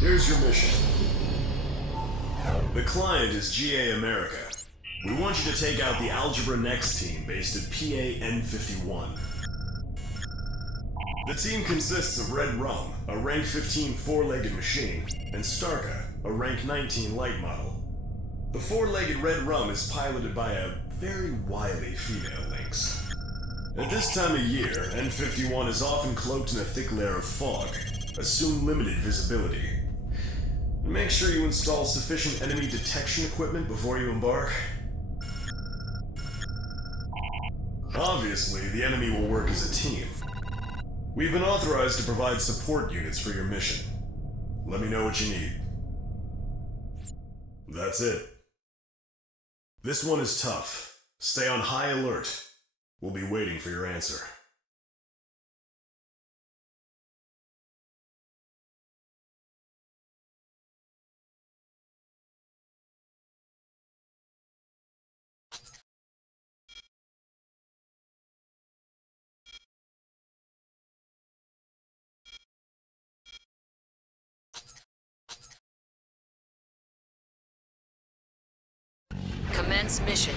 Here's your mission. The client is GA America. We want you to take out the Algebra Next team based at PA-N51. The team consists of Red Rum, a rank 15 four-legged machine, and Starka, a rank 19 light model. The four-legged Red Rum is piloted by a very wily female lynx. At this time of year, N51 is often cloaked in a thick layer of fog, assume limited visibility. Make sure you install sufficient enemy detection equipment before you embark. Obviously, the enemy will work as a team. We've been authorized to provide support units for your mission. Let me know what you need. That's it. This one is tough. Stay on high alert. We'll be waiting for your answer. Commence mission.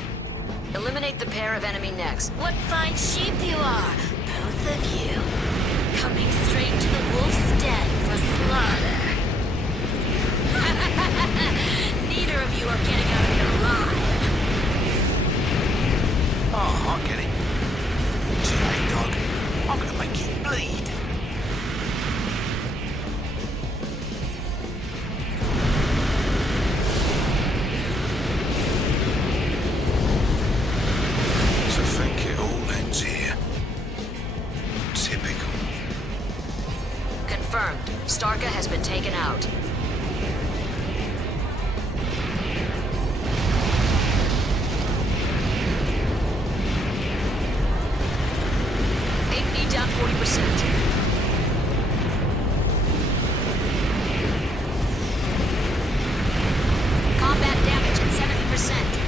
Eliminate the pair of enemy necks. What fine sheep you are, both of you. Coming straight to the wolf's den for slaughter. Neither of you are getting out of here alive. Oh, I get it. GA dog, I'm gonna make you bleed. Confirmed. Starka has been taken out. AP down 40%. Combat damage at 70%.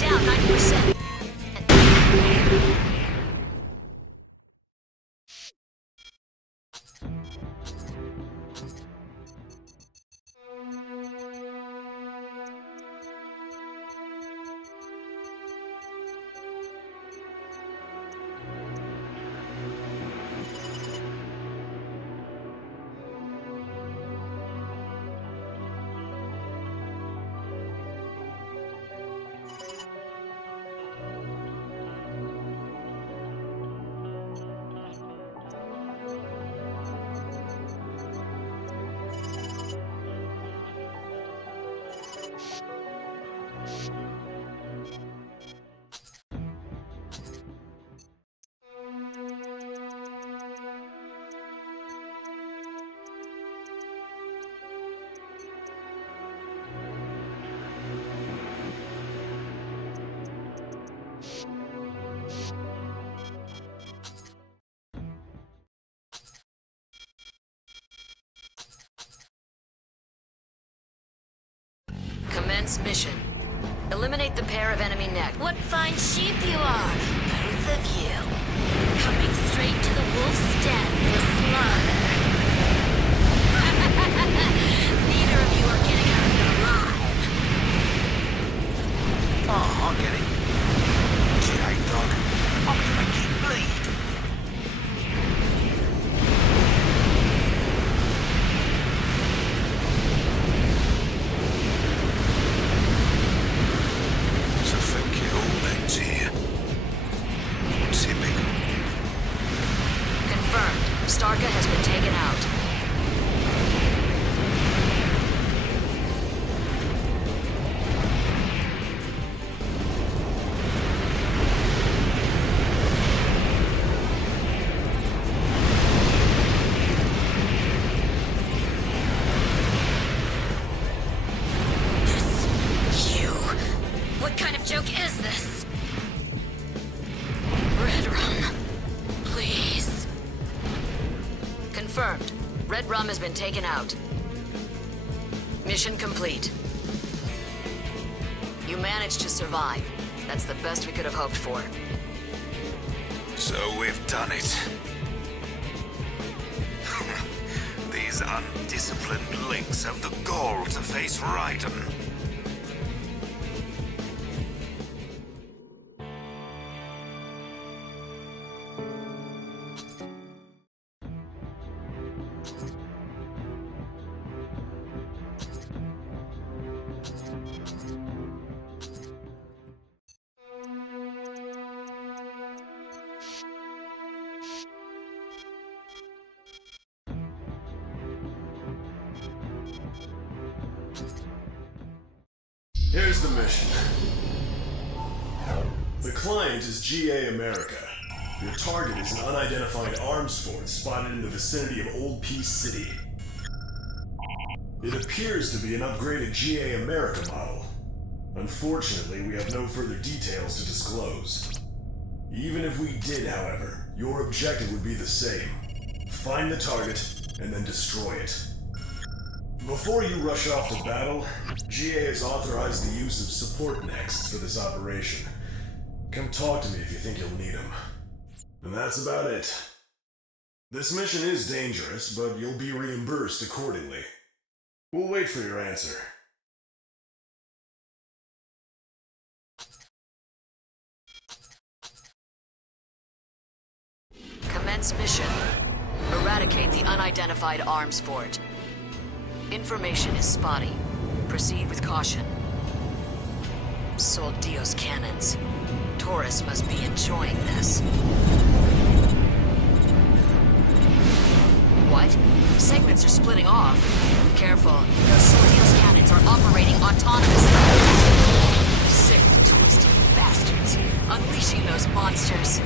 Down 90%. Commence mission. Eliminate the pair of enemy necks. What fine sheep you are, both of you. Coming straight to the wolf's den for slaughter. Neither of been taken out. Mission complete. You managed to survive. That's the best we could have hoped for. So we've done it. These undisciplined links have the gall to face Raiden. Here's the mission. The client is GA America. Your target is an unidentified arms fort spotted in the vicinity of Old Peace City. It appears to be an upgraded GA America model. Unfortunately, we have no further details to disclose. Even if we did, however, your objective would be the same. Find the target, and then destroy it. Before you rush off to battle, GA has authorized the use of support next for this operation. Come talk to me if you think you'll need them. And that's about it. This mission is dangerous, but you'll be reimbursed accordingly. We'll wait for your answer. Commence mission. Eradicate the unidentified arms fort. Information is spotty. Proceed with caution. Sol Dios cannons. Taurus must be enjoying this. What? Segments are splitting off. Careful. Those Sol Dios cannons are operating autonomously. Sick, twisted bastards. Unleashing those monsters.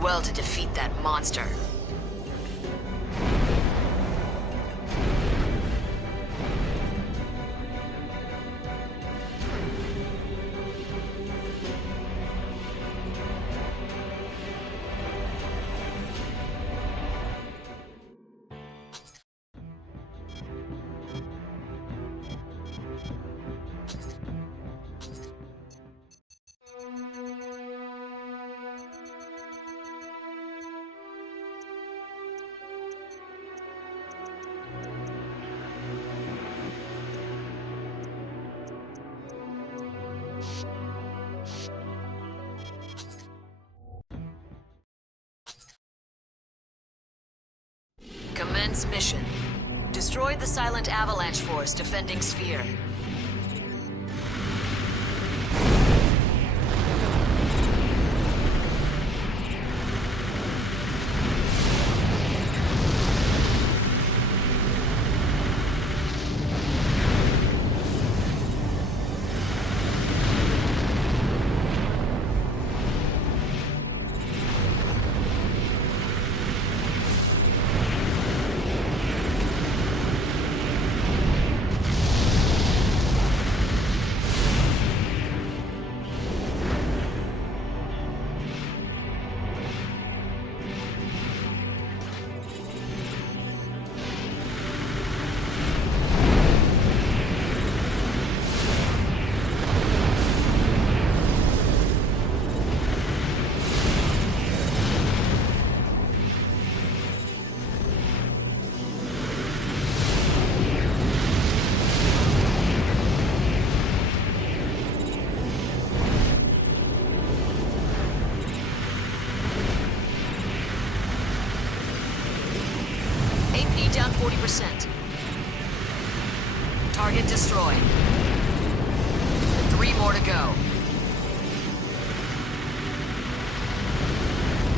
Well to defeat that monster. Commence mission. Destroy the silent avalanche force defending Sphere. to go.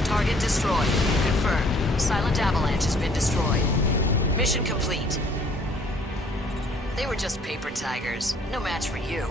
Target destroyed. Confirmed. Silent Avalanche has been destroyed. Mission complete. They were just paper tigers. No match for you.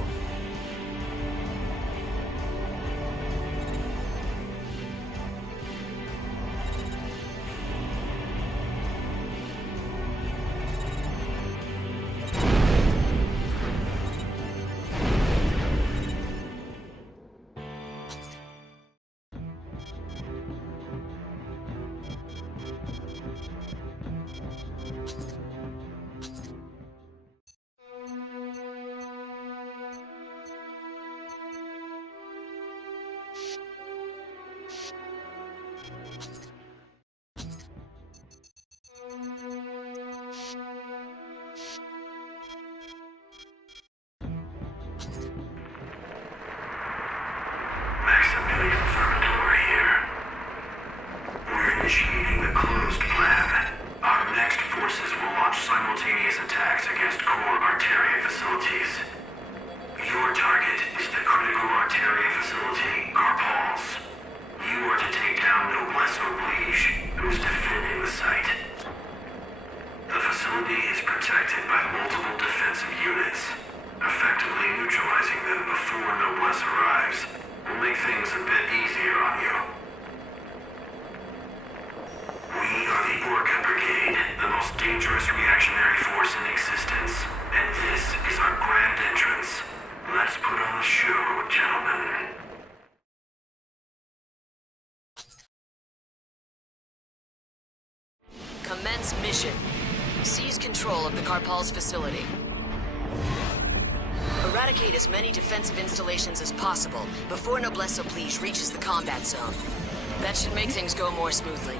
Initiating the closed plan. Our next forces will launch simultaneous attacks against core arteria facilities. Your target is the critical arteria facility, Carpals. You are to take down Noblesse Oblige, who's defending the site. The facility is protected by multiple defensive units. Effectively neutralizing them before Noblesse arrives will make things a bit easier on you. We are the ORCA Brigade, the most dangerous reactionary force in existence. And this is our grand entrance. Let's put on the show, gentlemen. Commence mission. Seize control of the Carpals facility. Eradicate as many defensive installations as possible before Noblesse Oblige reaches the combat zone. That should make things go more smoothly.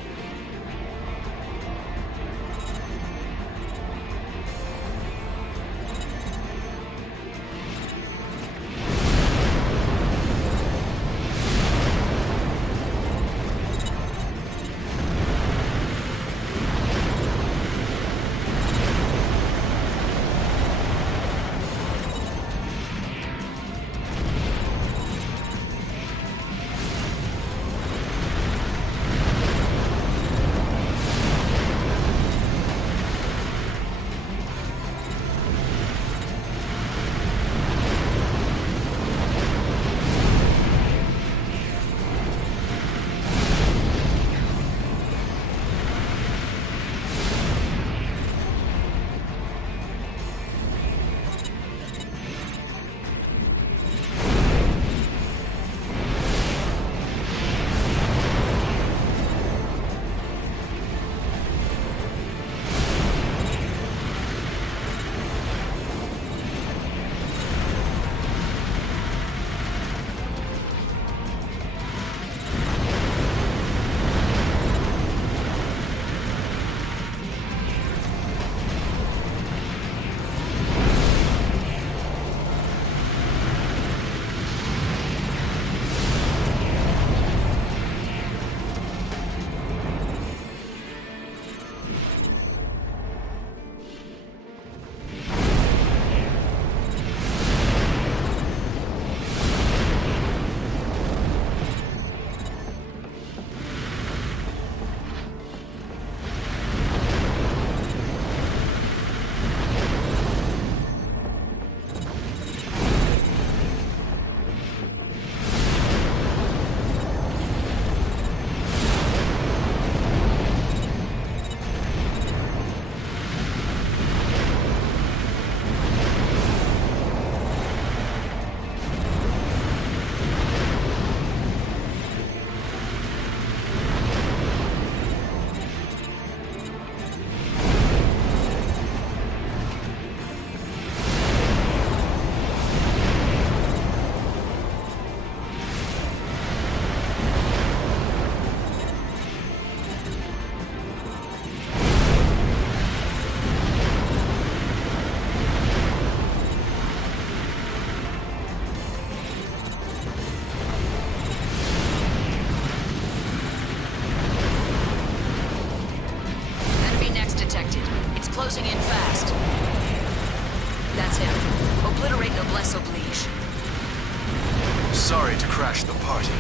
sorry to crash the party.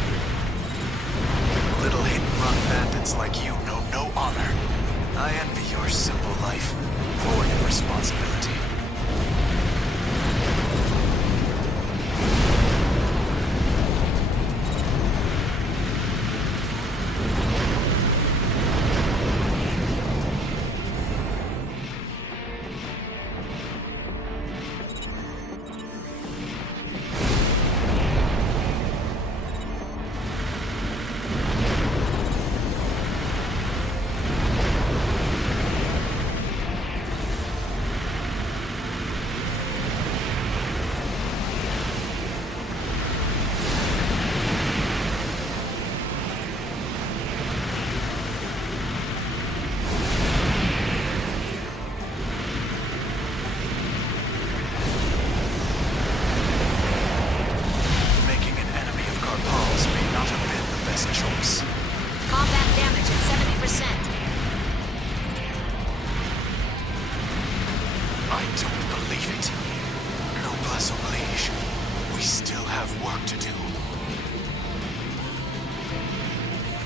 Little hit-and-run bandits like you know no honor. I envy your simple life, void of responsibility.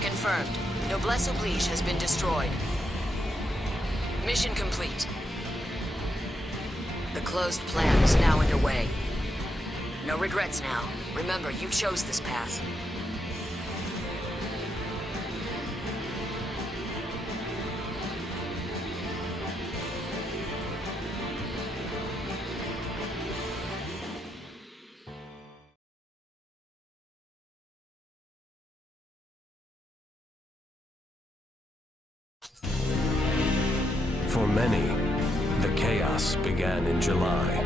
Confirmed. Noblesse Oblige has been destroyed. Mission complete. The closed plan is now underway. No regrets now. Remember, you chose this path. For many, the chaos began in July.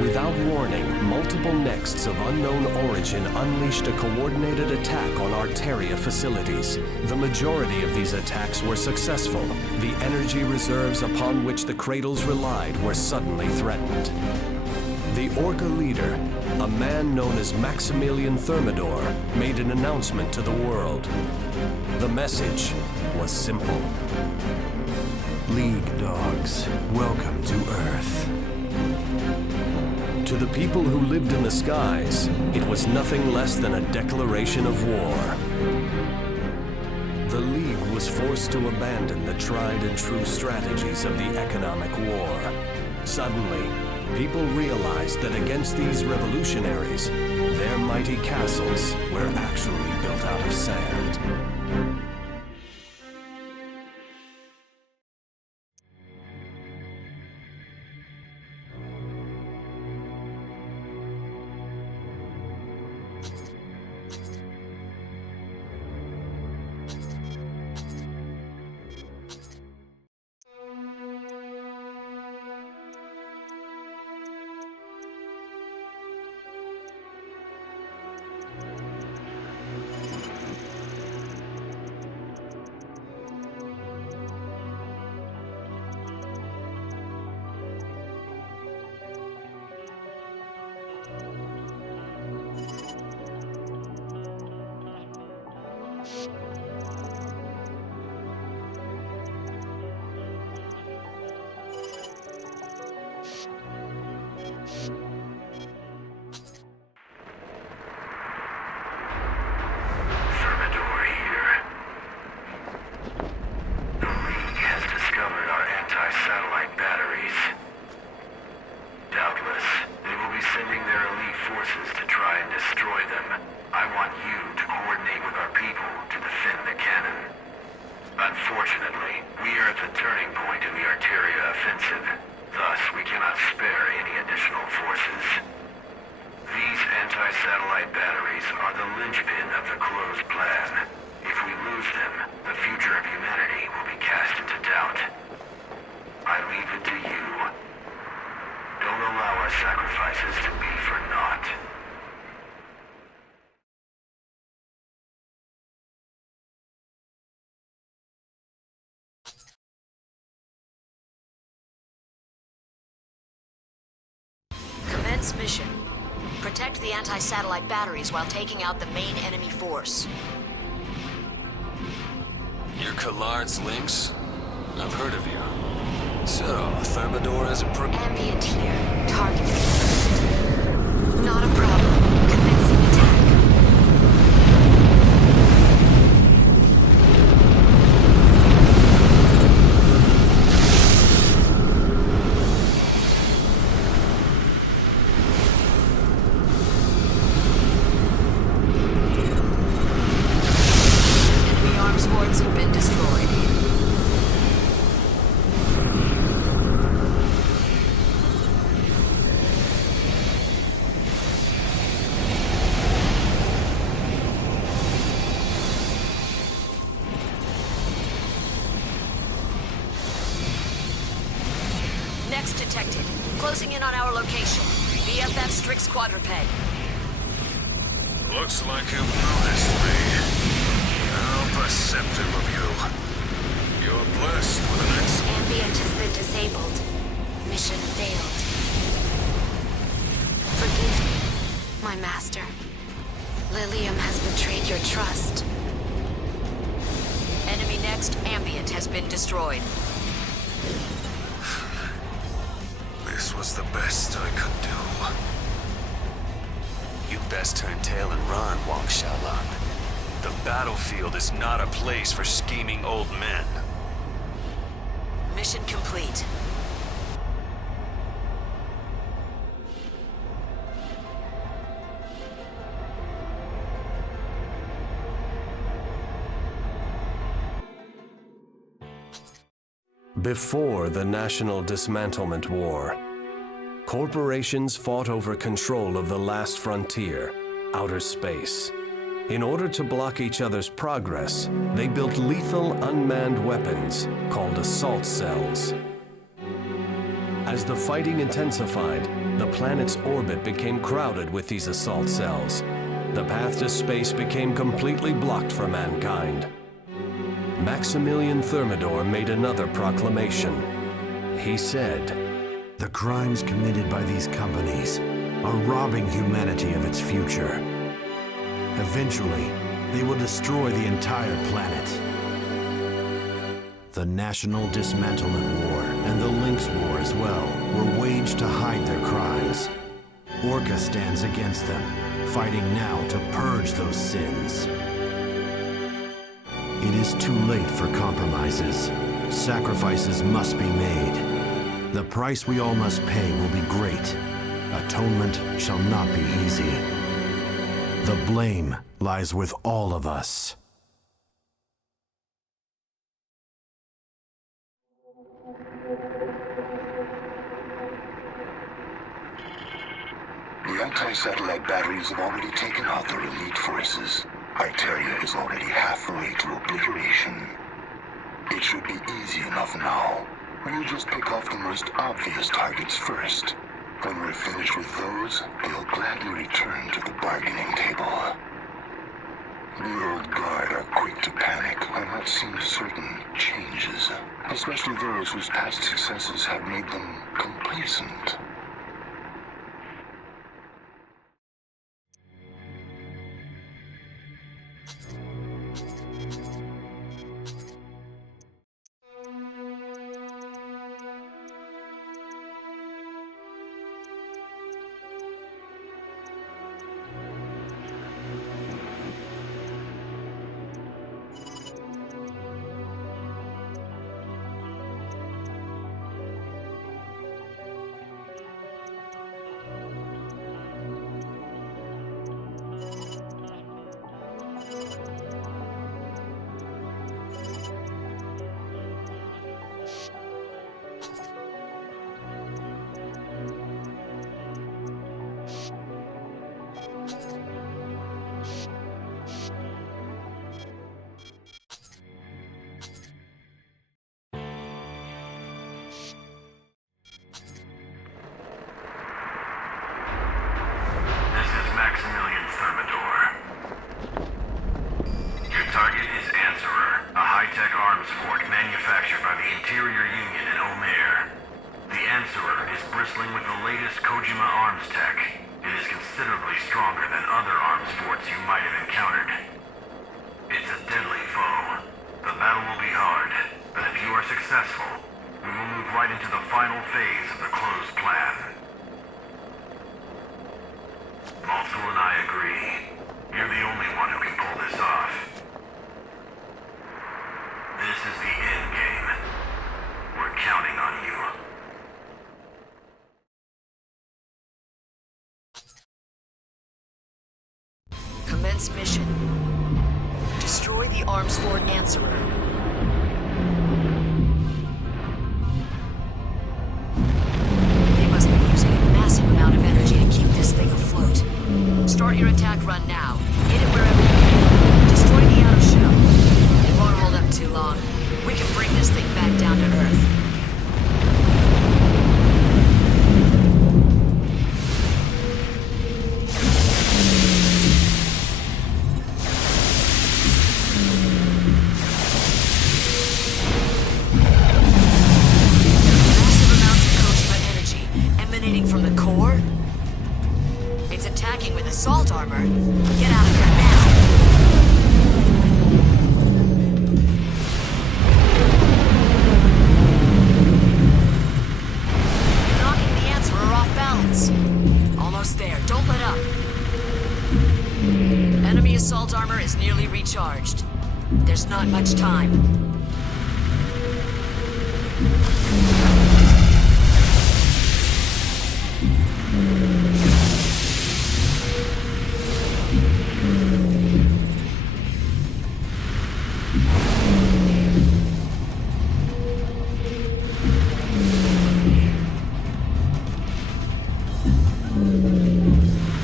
Without warning, multiple nexts of unknown origin unleashed a coordinated attack on Arteria facilities. The majority of these attacks were successful. The energy reserves upon which the Cradles relied were suddenly threatened. The ORCA leader, a man known as Maximilian Thermidor, made an announcement to the world. The message was simple. League dogs, welcome to Earth. To the people who lived in the skies, it was nothing less than a declaration of war. The League was forced to abandon the tried and true strategies of the economic war. Suddenly, people realized that against these revolutionaries, their mighty castles were actually built out of sand. Unfortunately, we are at the turning point in the Arteria offensive. Thus, we cannot spare any additional forces. These anti-satellite batteries are the linchpin of the closed plan. If we lose them, the future of humanity will be cast into doubt. I leave it to you. Don't allow our sacrifices to be for naught. Commence mission. Protect the anti-satellite batteries while taking out the main enemy force. You're Collard's Lynx? I've heard of you. So, Thermidor has a Ambient here. Target. Not a problem. closing in on our location. BFF Strix quadruped. Looks like you've noticed me. How perceptive of you. You're blessed with an Ambient has been disabled. Mission failed. Forgive me, my master. Lilium has betrayed your trust. Enemy next, Ambient has been destroyed. This was the best I could do. You best turn tail and run, Wang Xiaolong. The battlefield is not a place for scheming old men. Mission complete. Before the National Dismantlement War, corporations fought over control of the last frontier, outer space. In order to block each other's progress, they built lethal unmanned weapons called assault cells. As the fighting intensified, the planet's orbit became crowded with these assault cells. The path to space became completely blocked for mankind. Maximilian Thermidor made another proclamation. He said, "The crimes committed by these companies are robbing humanity of its future. Eventually, they will destroy the entire planet. The National Dismantlement War and the Lynx War as well were waged to hide their crimes. ORCA stands against them, fighting now to purge those sins. It is too late for compromises. Sacrifices must be made. The price we all must pay will be great. Atonement shall not be easy. The blame lies with all of us." The anti-satellite batteries have already taken out their elite forces. Arteria is already halfway to obliteration. It should be easy enough now. We'll just pick off the most obvious targets first. When we're finished with those, they'll gladly return to the bargaining table. The old guard are quick to panic when what seems certain changes, especially those whose past successes have made them complacent. Maximilian Thermidor. Your target is Answerer, a high-tech arms fork manufactured by the Interior Union in Omer. The Answerer is bristling with the latest Kojima arms tech. It is considerably stronger than other arms forts you might have encountered. It's a deadly foe. The battle will be hard, but if you are successful, we will move right into the final phase of the closed plan. Maltzel and I agree. You're the only one who can pull this off. This is the end game. We're counting on you. Commence mission. Destroy the arms fort Answerer. They must be using a massive amount of energy to keep this thing afloat. Start your attack run now. Hit it wherever you can. Destroy the outer shell. It won't hold up too long. We can bring this thing back down to Earth. It's attacking with assault armor. Get out of there now. Knocking the Answerer off balance. Almost there. Don't let up. Enemy assault armor is nearly recharged. There's not much time.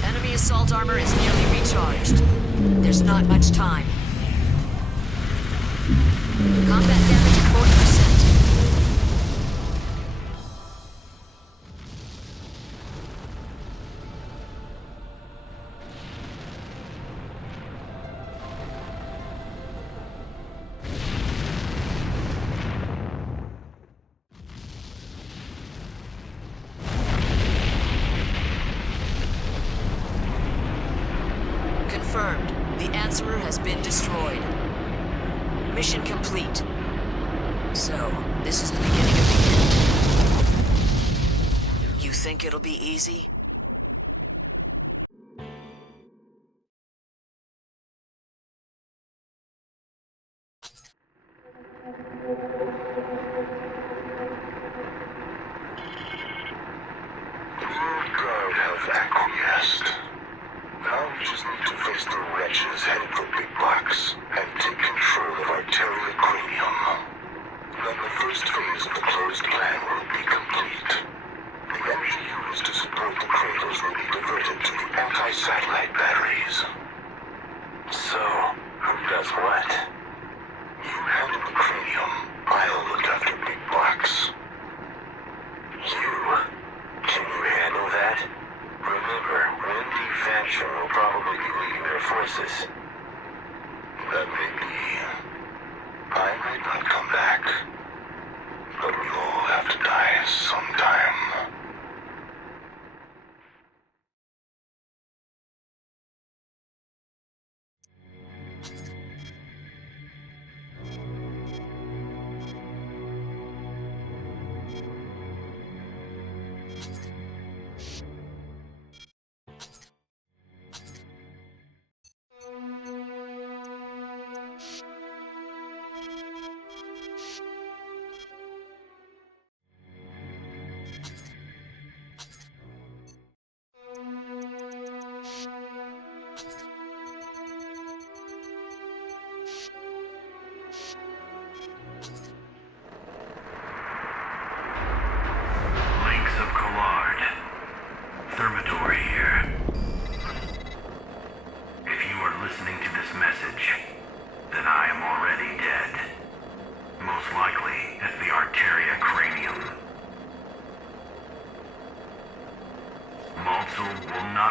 Enemy assault armor is nearly recharged. There's not much time. Combat damage at 40%. Confirmed. The Answerer has been destroyed. Mission complete. So, this is the beginning of the end. You think it'll be easy? The old guard have acquiesced. Now we just need to face the wretches headed for Big Box and take control of Arteria Cranium. Then the first phase of the closed plan will be complete. The energy used to support the cradles will be diverted to the anti-satellite batteries. So, who does what? You handle the cranium, I'll look after Big Box. You? Can you handle that? Remember, Wendy Faction will probably be leading their forces. That may be. I might not come back. But we all have to die sometime.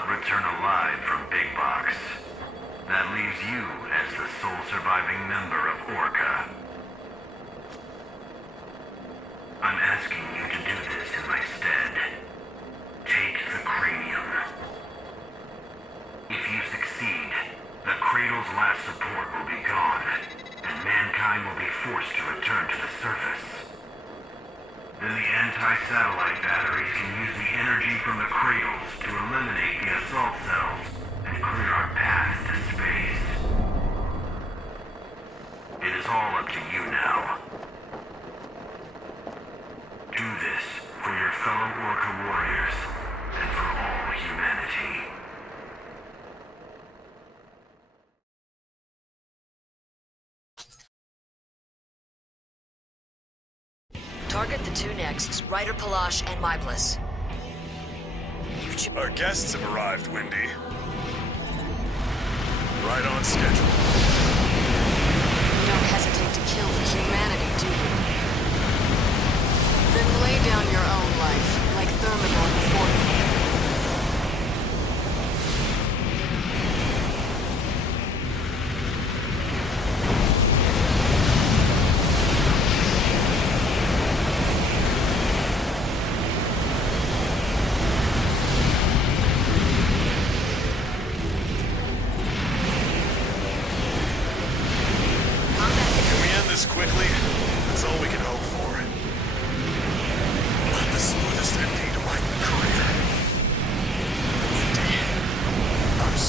Return alive from Big Box. That leaves you as the sole surviving member of ORCA. I'm asking you to do this in my stead. Take the cranium. If you succeed, the Cradle's last support will be gone, and mankind will be forced to return to the surface. Then the anti-satellite batteries can use the energy from the Cradles to eliminate the assault cells and clear our path to space. It is all up to you now. Do this for your fellow ORCA warriors and for all humanity. Target the two next, Ryder Palash and Myblis. Our guests have arrived, Wendy. Right on schedule. You don't hesitate to kill for humanity, do you? Then lay down your own life, like Thermidor before you.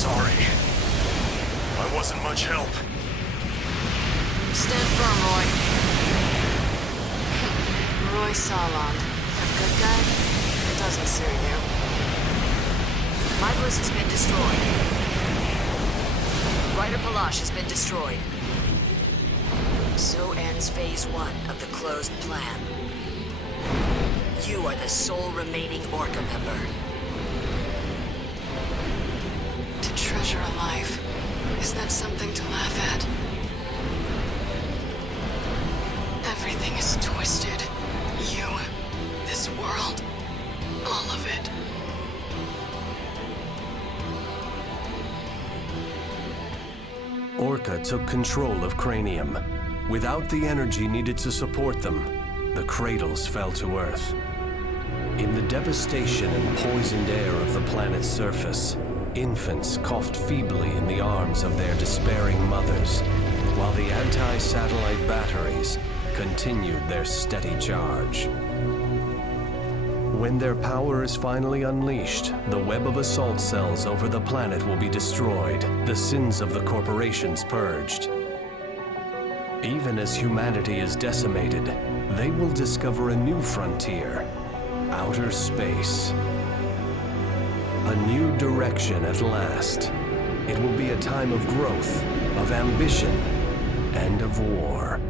sorry. I wasn't much help. Stand firm, Roy. Roy Saland. A good guy? It doesn't suit you. Miblis has been destroyed. Ryder Palash has been destroyed. So ends Phase 1 of the closed plan. You are the sole remaining ORCA member. To treasure a life. Is that something to laugh at? Everything is twisted. You, this world, all of it. ORCA took control of Cranium. Without the energy needed to support them, the cradles fell to Earth. In the devastation and poisoned air of the planet's surface, infants coughed feebly in the arms of their despairing mothers, while the anti-satellite batteries continued their steady charge. When their power is finally unleashed, the web of assault cells over the planet will be destroyed, the sins of the corporations purged. Even as humanity is decimated, they will discover a new frontier, outer space. A new direction at last. It will be a time of growth, of ambition, and of war.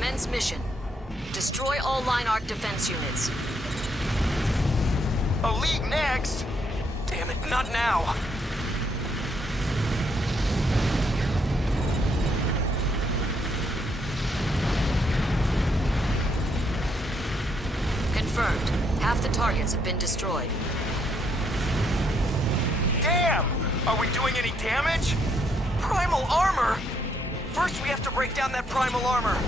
Commence mission. Destroy all line arc defense units. A league next? Damn it, not now. Confirmed. Half the targets have been destroyed. Damn! Are we doing any damage? Primal armor? First we have to break down that primal armor.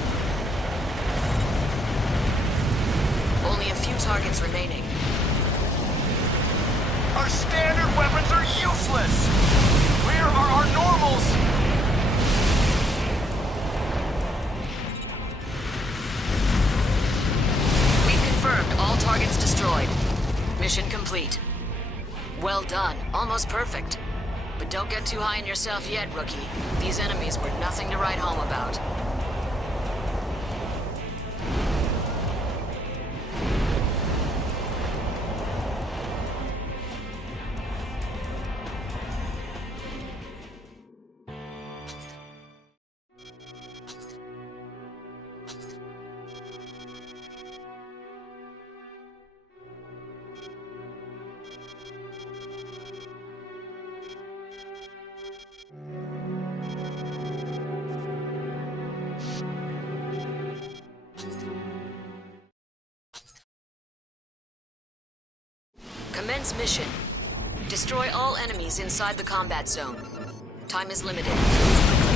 Only a few targets remaining. Our standard weapons are useless! Where are our normals? We've confirmed all targets destroyed. Mission complete. Well done. Almost perfect. But don't get too high on yourself yet, rookie. These enemies were nothing to write home about. Commence mission. Destroy all enemies inside the combat zone. Time is limited. Move quickly.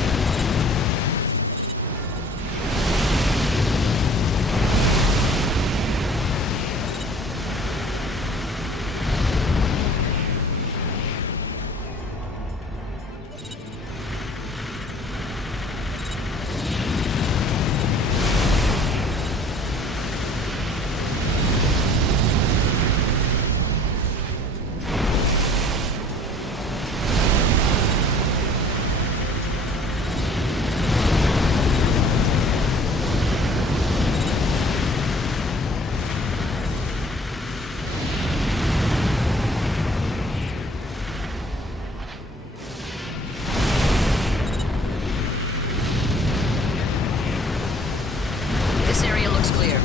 This area looks clear.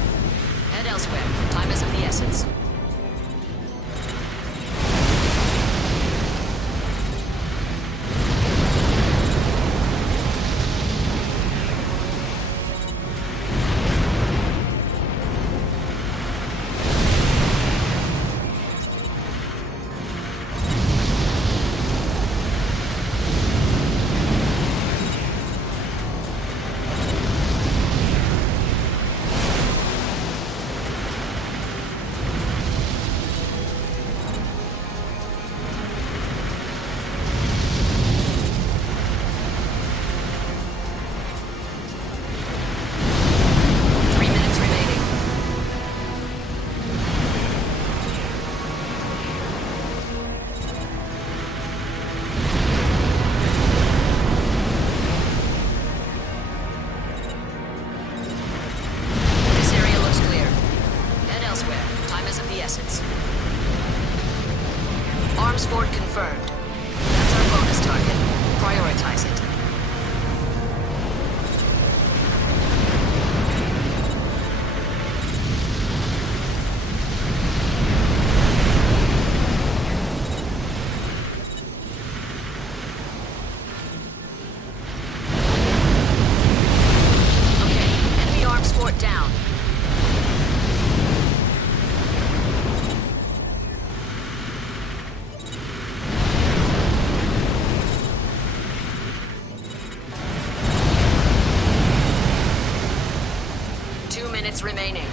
Head elsewhere. Time is of the essence. Arms fort confirmed. That's our bonus target. Prioritize it. Okay, enemy arms fort down. Minutes remaining.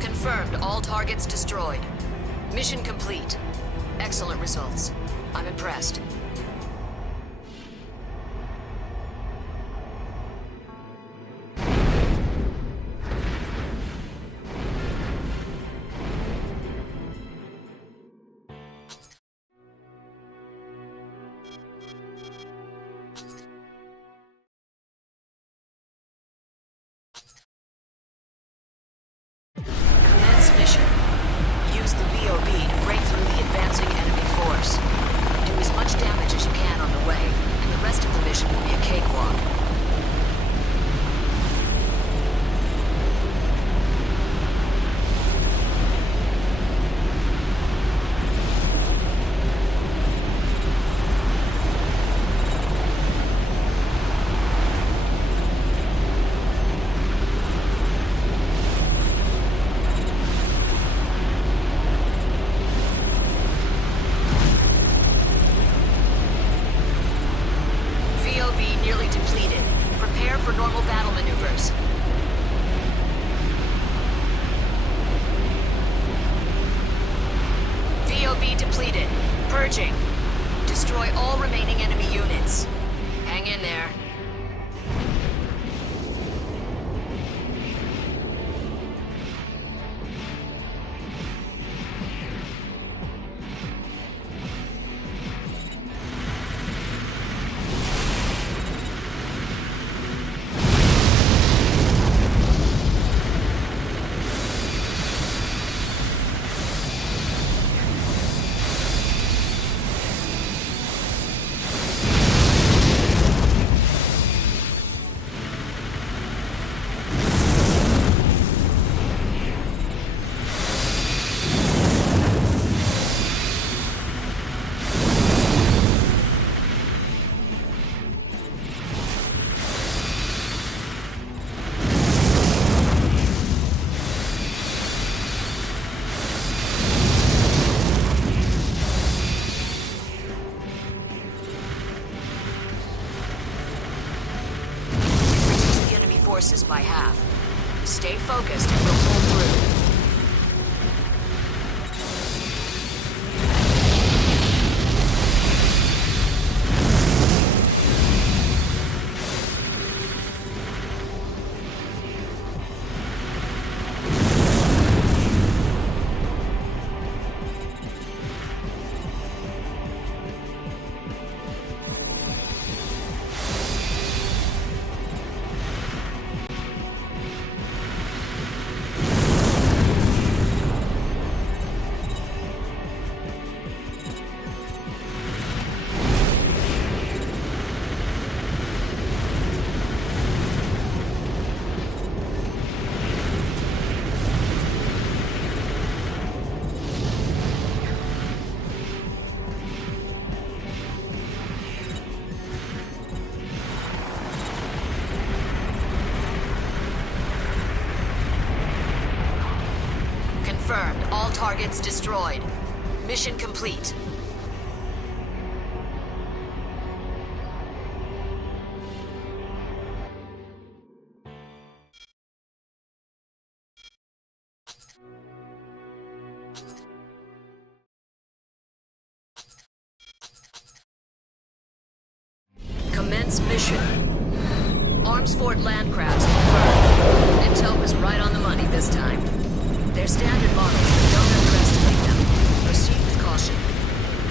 Confirmed, all targets destroyed. Mission complete. Excellent results. I'm impressed. Mission. Use the VOB to break through the advancing enemy force. Do as much damage Purging. Destroy all remaining enemy units. Hang in there. Forces by half. Stay focused and we'll pull through. Confirmed. All targets destroyed. Mission complete. Commence mission. Arms Fort landcrafts confirmed. Intel was right on the money this time. They're standard models, but don't underestimate them. Proceed with caution.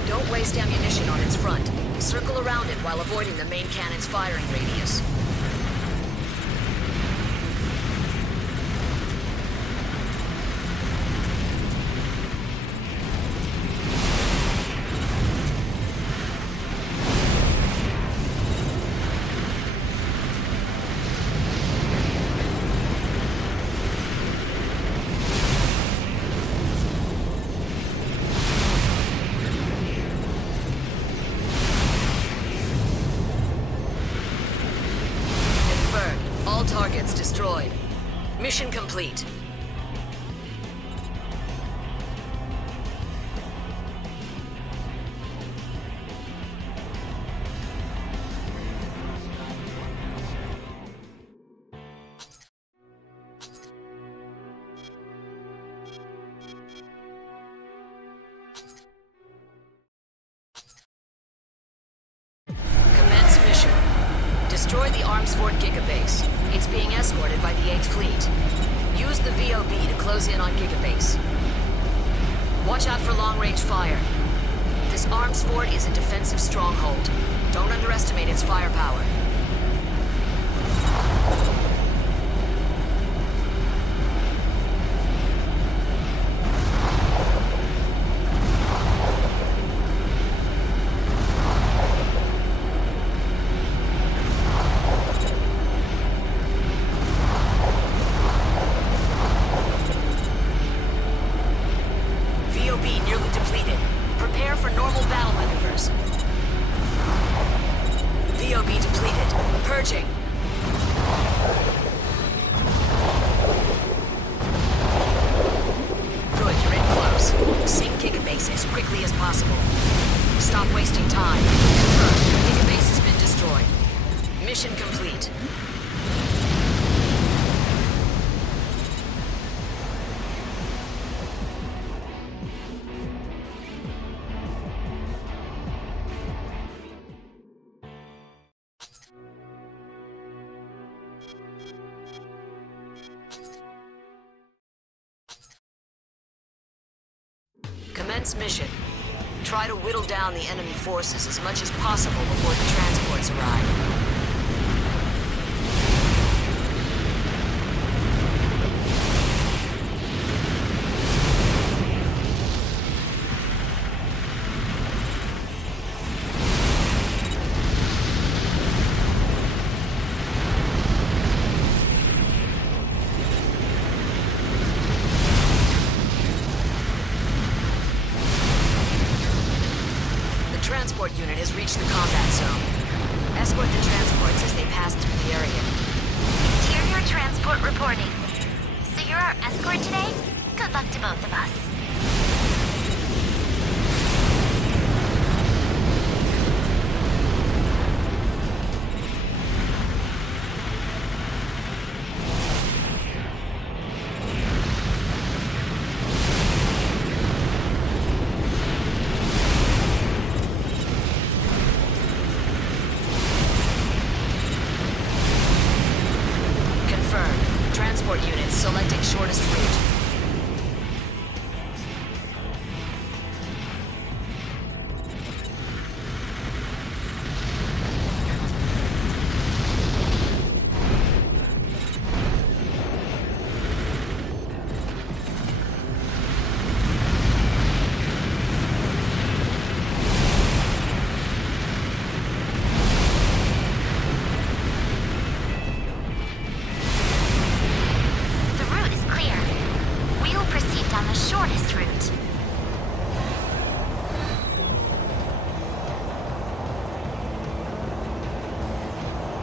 Don't waste ammunition on its front. Circle around it while avoiding the main cannon's firing radius. Targets destroyed. Mission complete. Commence mission. Destroy the Arms Fort Gigabase. It's being escorted by the 8th Fleet. Use the VOB to close in on Gigabase. Watch out for long-range fire. This Arms Fort is a defensive stronghold. Don't underestimate its firepower. Nearly depleted. Prepare for normal battle maneuvers. VOB depleted. Purging. Good, you're in close. Sink Gigabase as quickly as possible. Stop wasting time. Confirmed. Gigabase has been destroyed. Mission complete. Commence mission. Try to whittle down the enemy forces as much as possible before the transports arrive. Transport unit has reached the combat zone. Escort the transports as they pass through the area. Interior transport reporting. So you're our escort today? Good luck to both of us. Transport units selecting shortest route.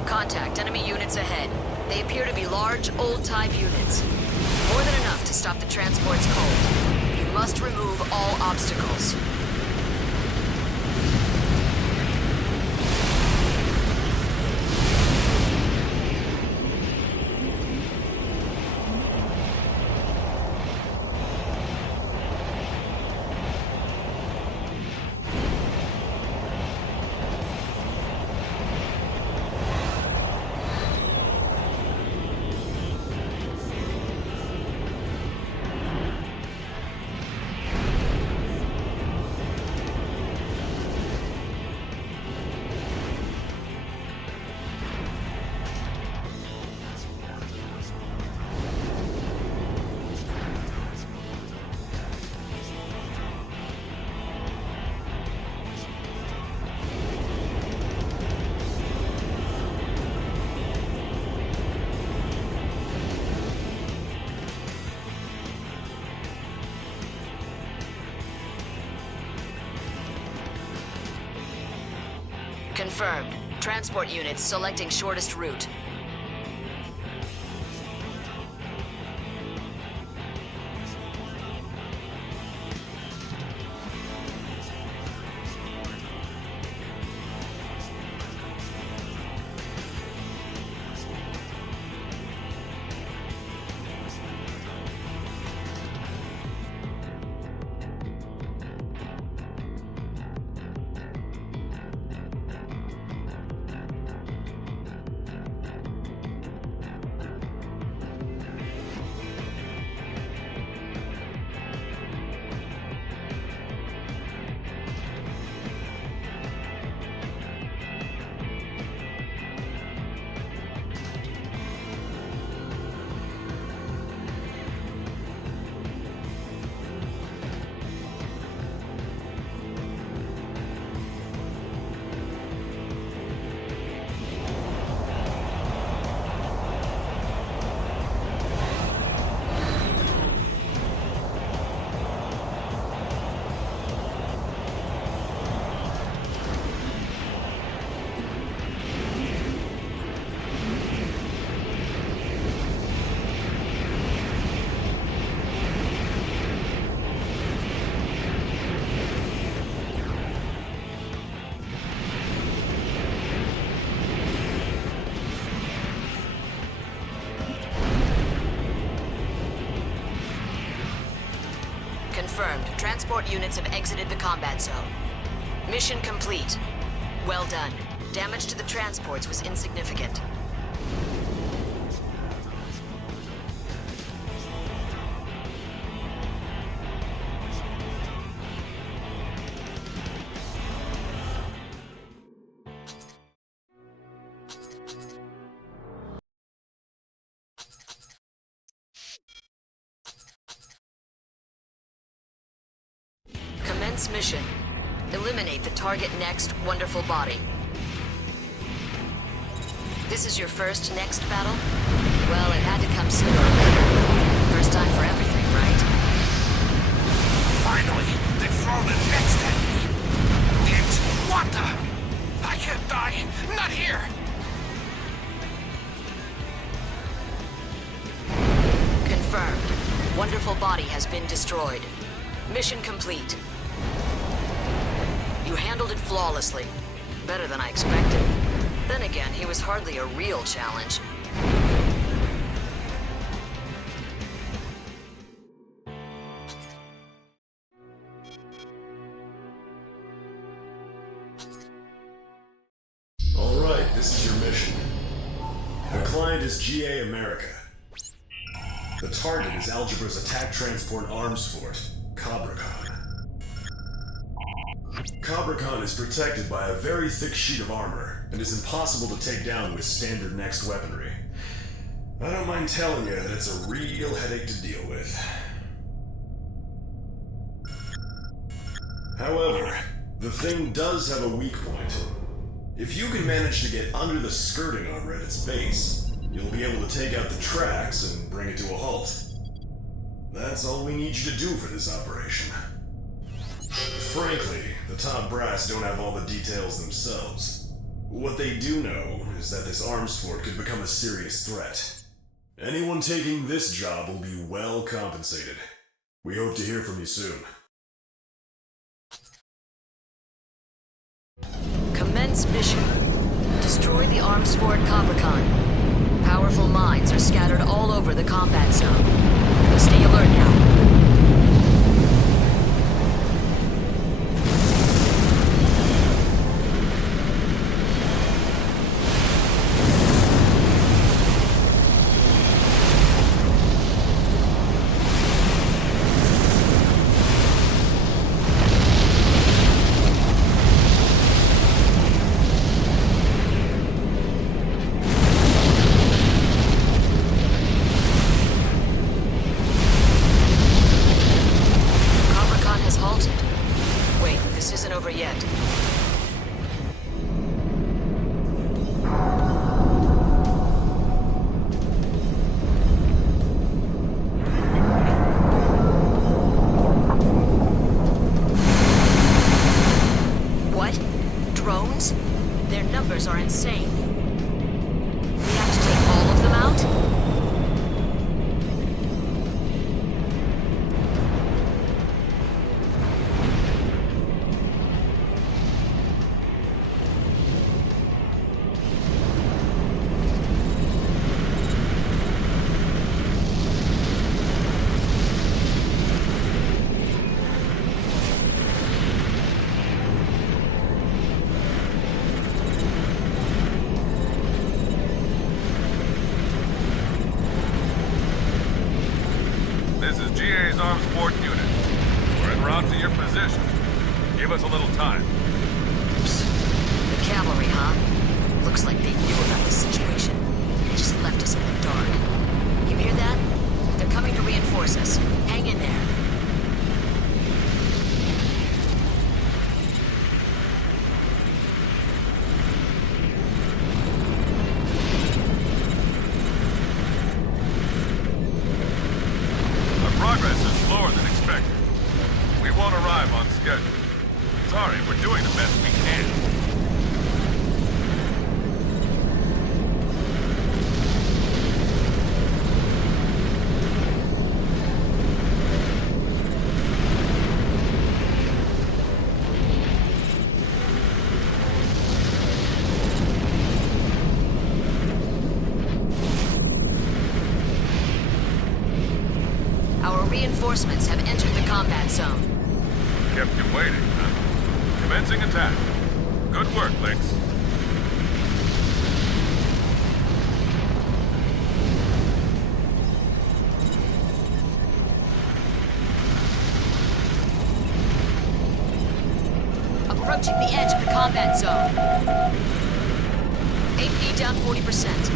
Contact enemy units ahead. They appear to be large, old-type units. More than enough to stop the transports cold. You must remove all obstacles. Confirmed. Transport units selecting shortest route. Confirmed. Transport units have exited the combat zone. Mission complete. Well done. Damage to the transports was insignificant. Commence mission. Eliminate the target next wonderful body. This is your first next battle? Well, it had to come sooner or later. First time for everything, right? Finally, they've thrown a next at me. It's what the? I can't die. Not here. Confirmed. Wonderful body has been destroyed. Mission complete. You handled it flawlessly. Better than I expected. Then again, he was hardly a real challenge. Alright, this is your mission. The client is GA America. The target is Algebra's attack transport arms fort, CobraCon. CobraCon is protected by a very thick sheet of armor, and is impossible to take down with standard next weaponry. I don't mind telling you that it's a real headache to deal with. However, the thing does have a weak point. If you can manage to get under the skirting armor at its base, you'll be able to take out the tracks and bring it to a halt. That's all we need you to do for this operation. Frankly, the top brass don't have all the details themselves. What they do know is that this arms fort could become a serious threat. Anyone taking this job will be well compensated. We hope to hear from you soon. Commence mission. Destroy the arms fort CobraCon. Powerful mines are scattered all over the combat zone. Stay alert now. Are insane. We have to take all of them out? This is GA's arms fort unit. We're en route to your position. Give us a little time. The cavalry, huh? Looks like they knew about the situation. They just left us in the dark. You hear that? They're coming to reinforce us. Hang in there. Progress is slower than expected. We won't arrive on schedule. Sorry, we're doing the best we can. Our reinforcements have entered the combat zone. Kept you waiting, huh? Commencing attack. Good work, Lynx. Approaching the edge of the combat zone. AP down 40%.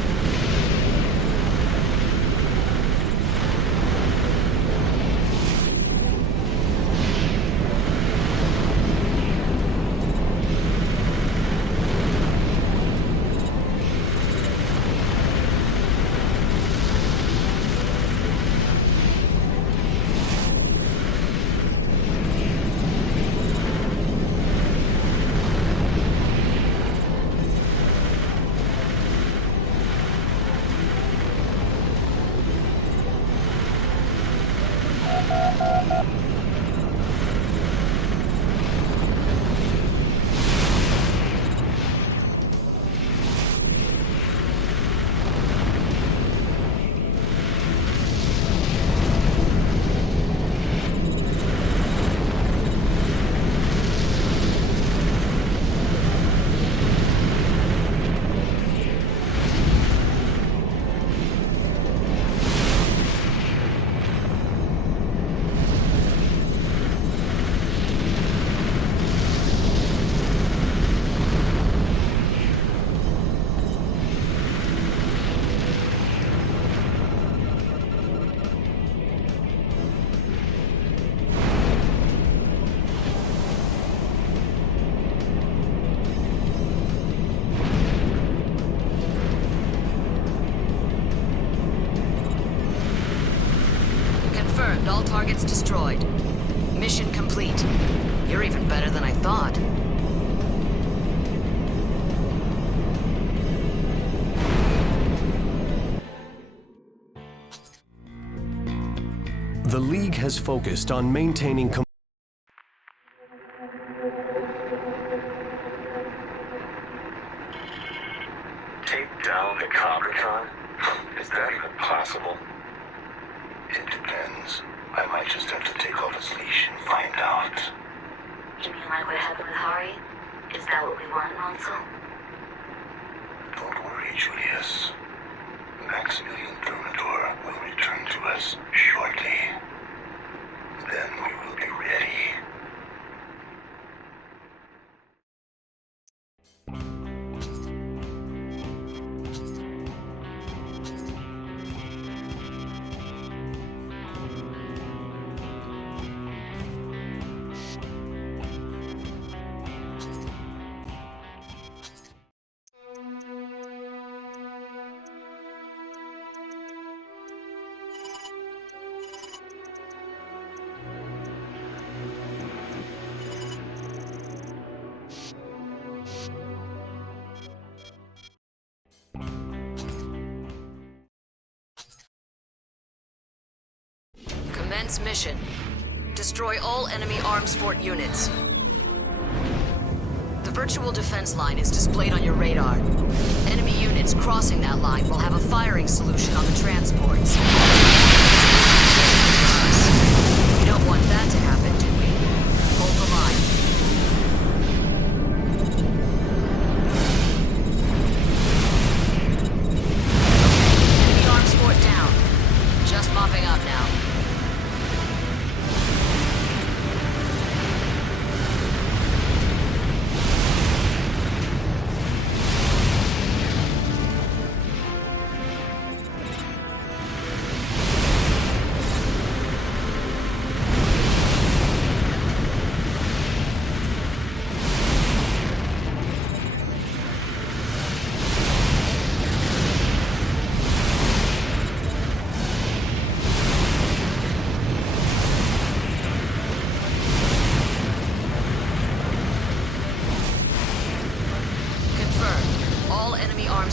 All targets destroyed. Mission complete. You're even better than I thought. The League has focused on maintaining Take down the Cobra? Is that even possible? It depends. I might just have to take off his leash and find out. You mean like what happened with Hari? Is that what we want, Ronso? Don't worry, Julius. Maximilian Thermidor will return to us shortly. Then we will be ready. Commence mission. Destroy all enemy arms fort units. The virtual defense line is displayed on your radar. Enemy units crossing that line will have a firing solution on the transports. We don't want that to happen, do we? Hold the line. Enemy arms fort down. Just mopping up now.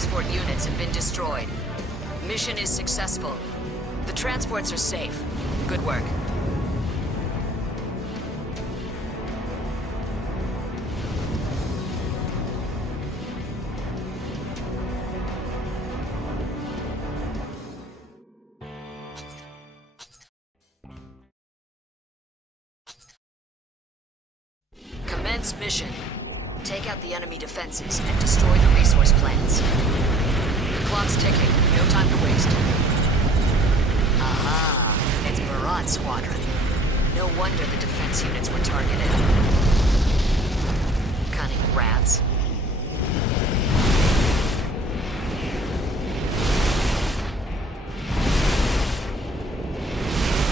Fort units have been destroyed. Mission is successful. The transports are safe. Good work. Commence mission. Take out the enemy defenses and destroy the resource plants. The clock's ticking. No time to waste. Aha! It's Barat Squadron. No wonder the defense units were targeted. Cunning rats.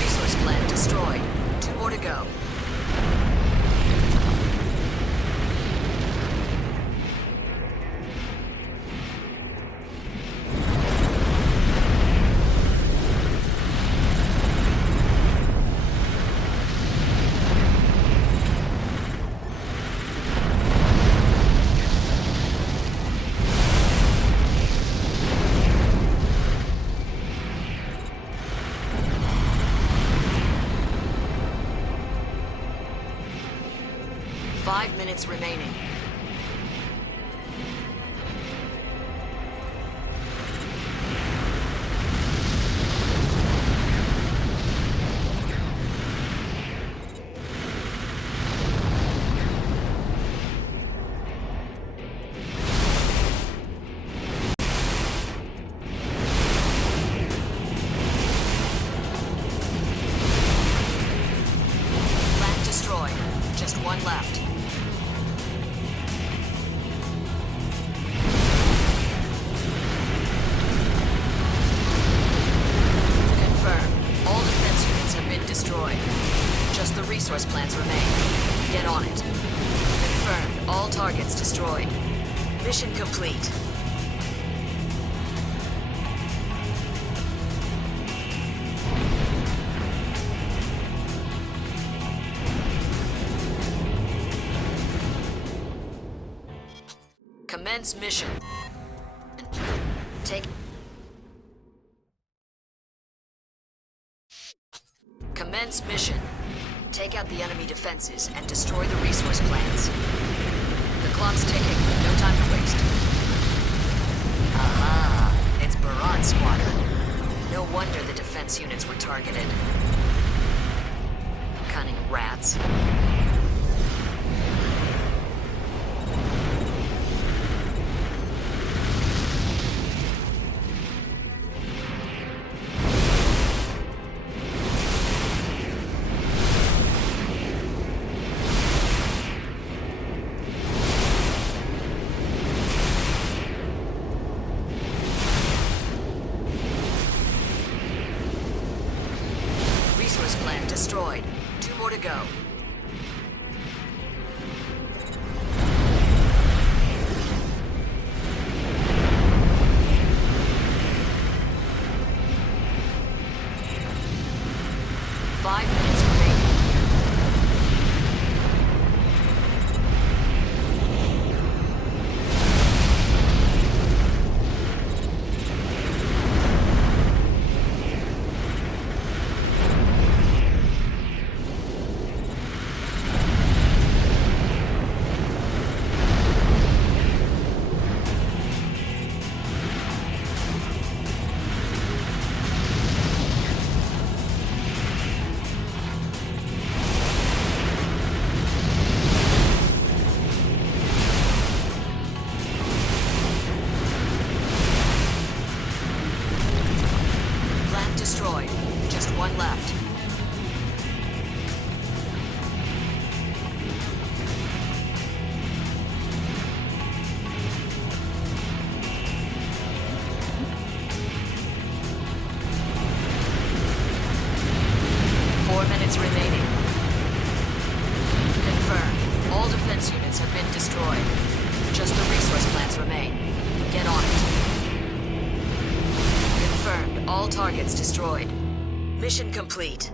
Resource plant destroyed. 2 more to go. 5 minutes remaining. Just one left. Confirm. All defense units have been destroyed. Just the resource plants remain. Get on it. Confirmed. All targets destroyed. Mission complete. Commence mission. Commence mission. Take out the enemy defenses and destroy the resource plants. The clock's ticking. No time to waste. Aha! It's Barat Squadron. No wonder the defense units were targeted. Cunning rats. Resource plant destroyed. 2 more to go. Five minutes remaining. Destroyed. Just one left. Four minutes remaining. Confirmed. All defense units have been destroyed. Just the resource plants remain. Get on it. Confirmed. All targets destroyed. Mission complete.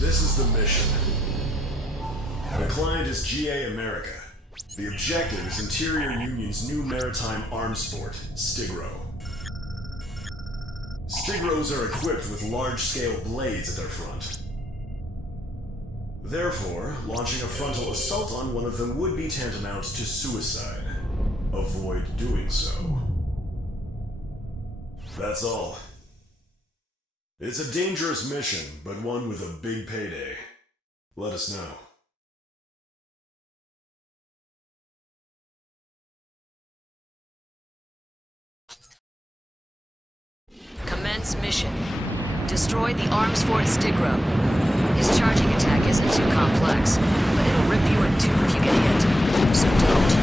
This is the mission. The client is GA America. The objective is Interior Union's new maritime arms fort, Stigro. Stigros are equipped with large-scale blades at their front. Therefore, launching a frontal assault on one of them would be tantamount to suicide. Avoid doing so. That's all. It's a dangerous mission, but one with a big payday. Let us know. Commence mission. Destroy the arms fort Stigro. His charging attack isn't too complex, but it'll rip you in two if you get hit. So don't.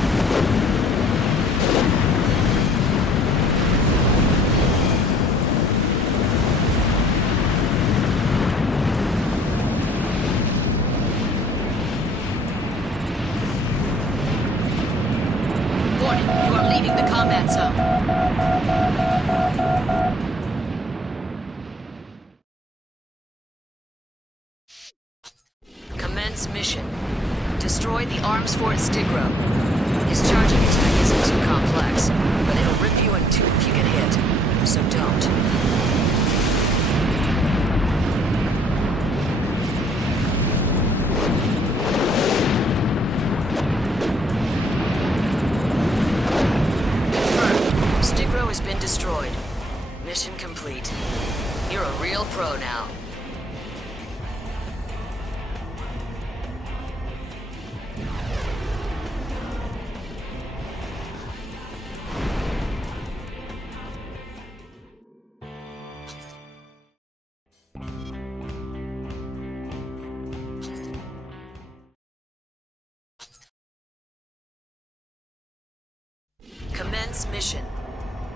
Warning, you are leaving the combat zone. Commence mission. Destroy the arms fort Stigro. His charging attack isn't too complex, but it'll rip you in two if you get hit. So don't. Has been destroyed. Mission complete. You're a real pro now. Commence mission.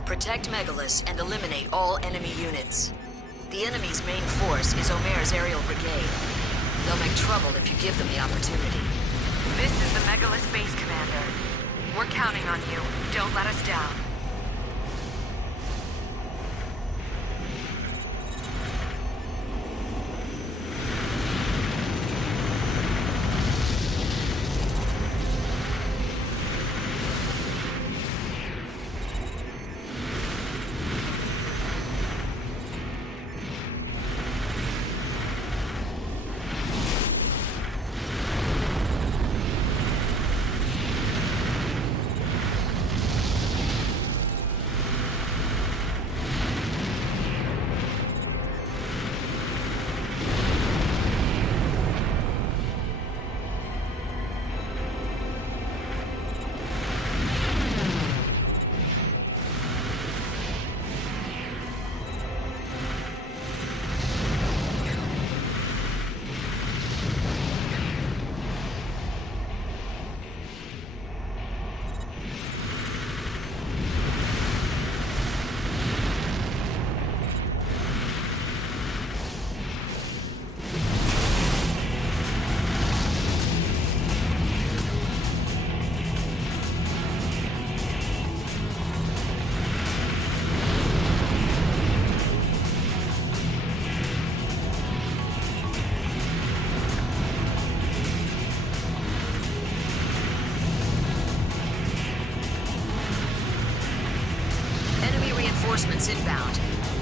Protect Megalus and eliminate all enemy units. The enemy's main force is Omer's aerial brigade. They'll make trouble if you give them the opportunity. This is the Megalus base, Commander. We're counting on you. Don't let us down. Reinforcements inbound.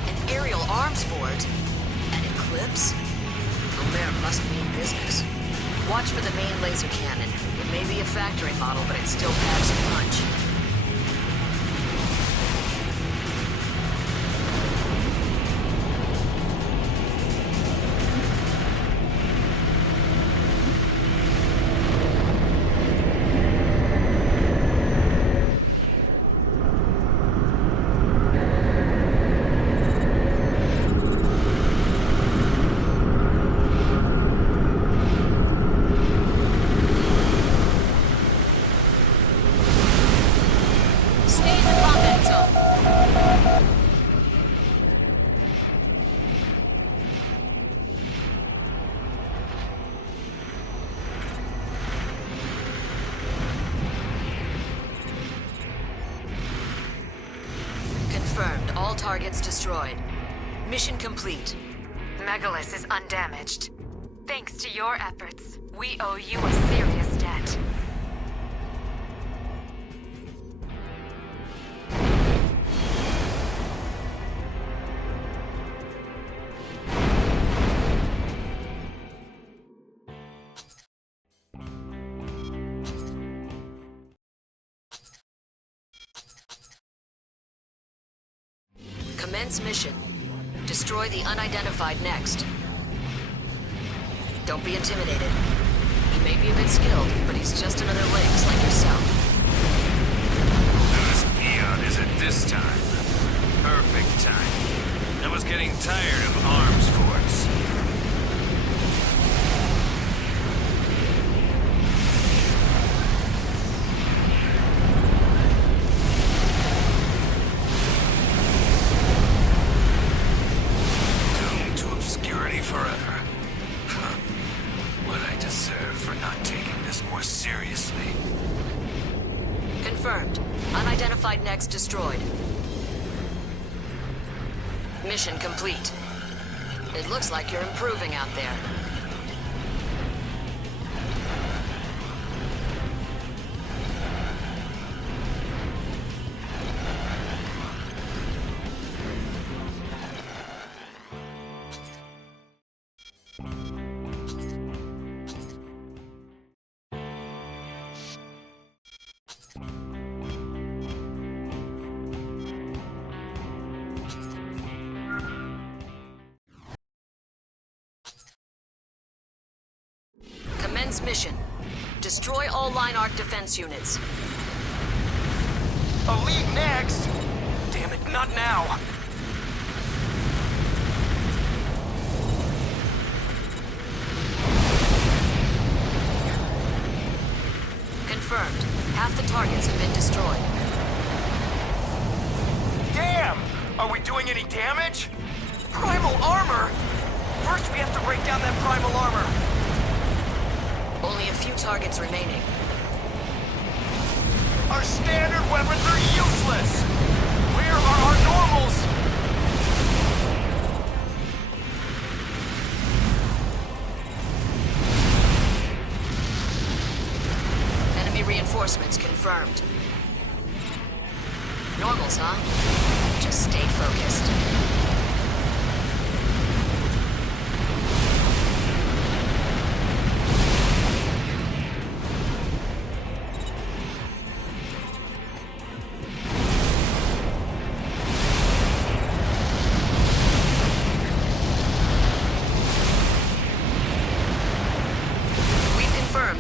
An aerial arms fort? An eclipse? Omer must mean business. Watch for the main laser cannon. It may be a factory model, but it still packs a punch. Confirmed. All targets destroyed. Mission complete. Megalus is undamaged. Thanks to your efforts, we owe you a serious debt. Commence mission. Destroy the unidentified next. Don't be intimidated. He may be a bit skilled, but he's just another Lynx like yourself. Whose peon is it this time? Perfect time. I was getting tired of arms forts. Forever. What I deserve for not taking this more seriously. Confirmed. Unidentified next destroyed. Mission complete. It looks like you're improving out there. Commence mission. Destroy all line arc defense units. A lead next! Damn it, not now! Confirmed. Half the targets have been destroyed. Damn! Are we doing any damage? Primal armor? First we have to break down that primal armor. Only a few targets remaining. Our standard weapons are useless! Where are our normals? Enemy reinforcements confirmed. Normals, huh? Just stay focused.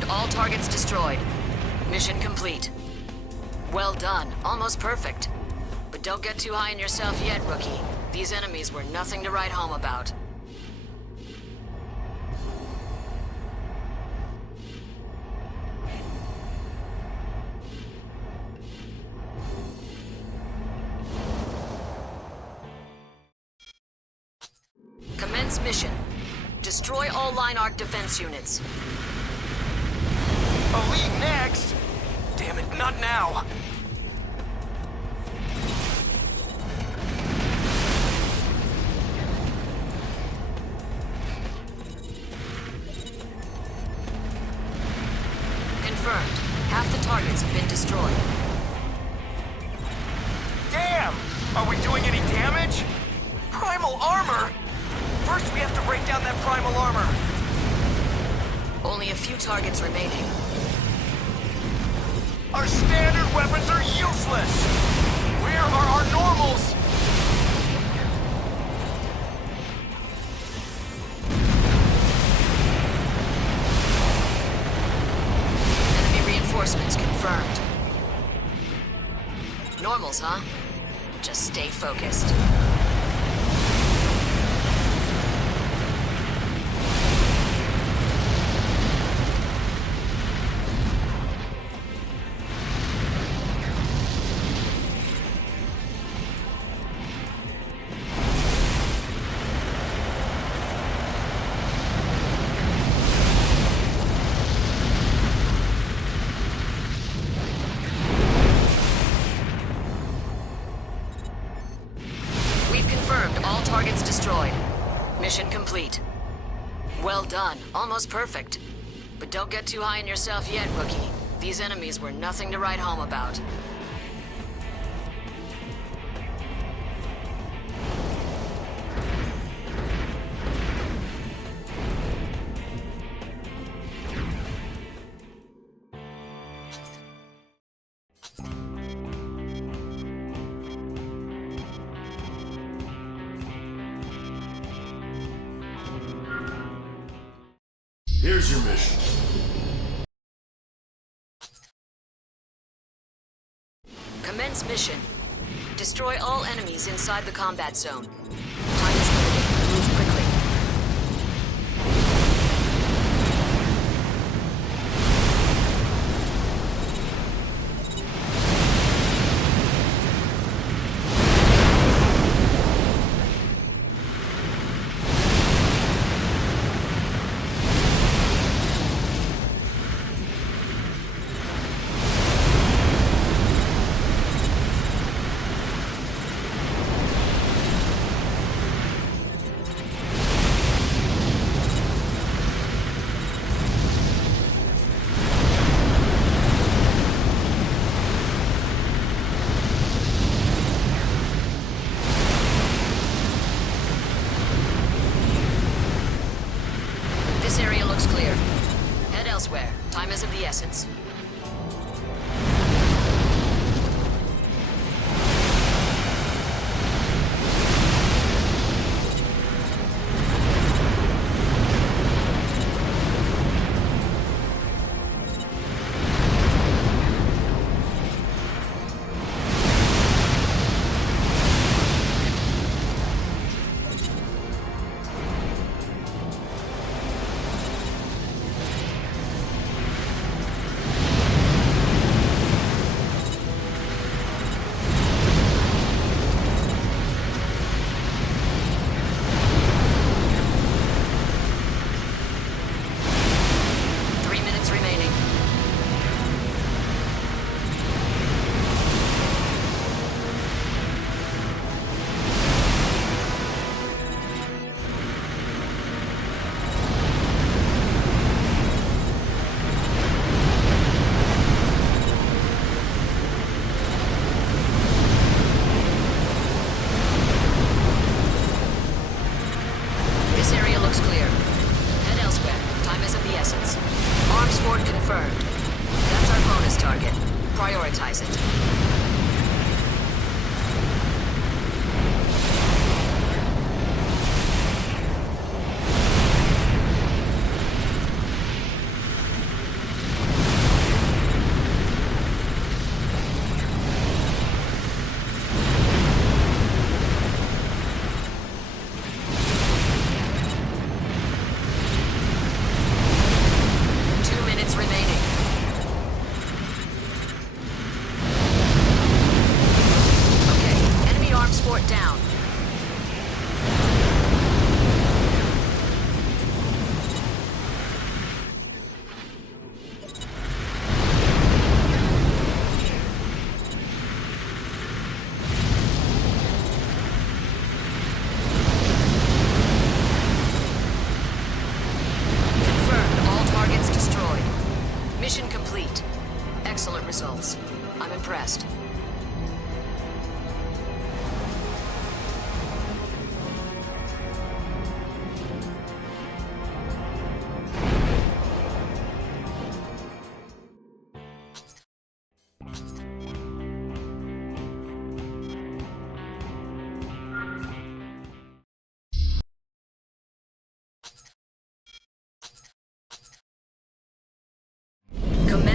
All targets destroyed. Mission complete. Well done. Almost perfect. But don't get too high on yourself yet, rookie. These enemies were nothing to write home about. Commence mission. Destroy all line arc defense units. A lead next! Damn it, not now! Confirmed. Half the targets have been destroyed. Damn! Are we doing any damage? Primal armor? First we have to break down that primal armor. Only a few targets remaining. Our standard weapons are useless! Where are our normals? Enemy reinforcements confirmed. Normals, huh? Just stay focused. Targets destroyed. Mission complete. Well done. Almost perfect. But don't get too high on yourself yet, rookie. These enemies were nothing to write home about. Here's your mission. Commence mission. Destroy all enemies inside the combat zone. Time is limited. Move quickly.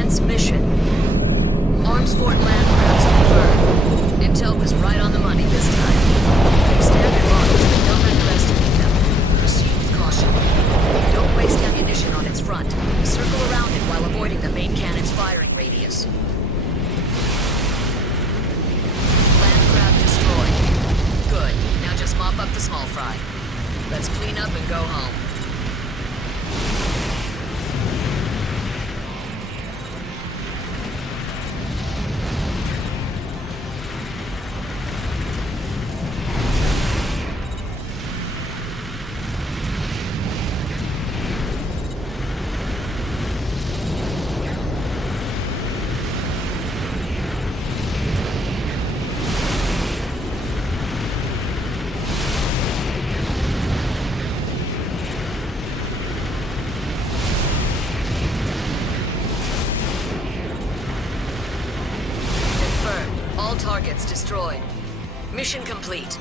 Commence mission. Arms Fort land crabs confirmed. Intel was right on the money this time. Standard models, but don't underestimate them. Proceed with caution. Don't waste ammunition on its front. Circle around it while avoiding the main cannon's firing radius. Land crab destroyed. Good. Now just mop up the small fry. Let's clean up and go home. All targets destroyed. Mission complete.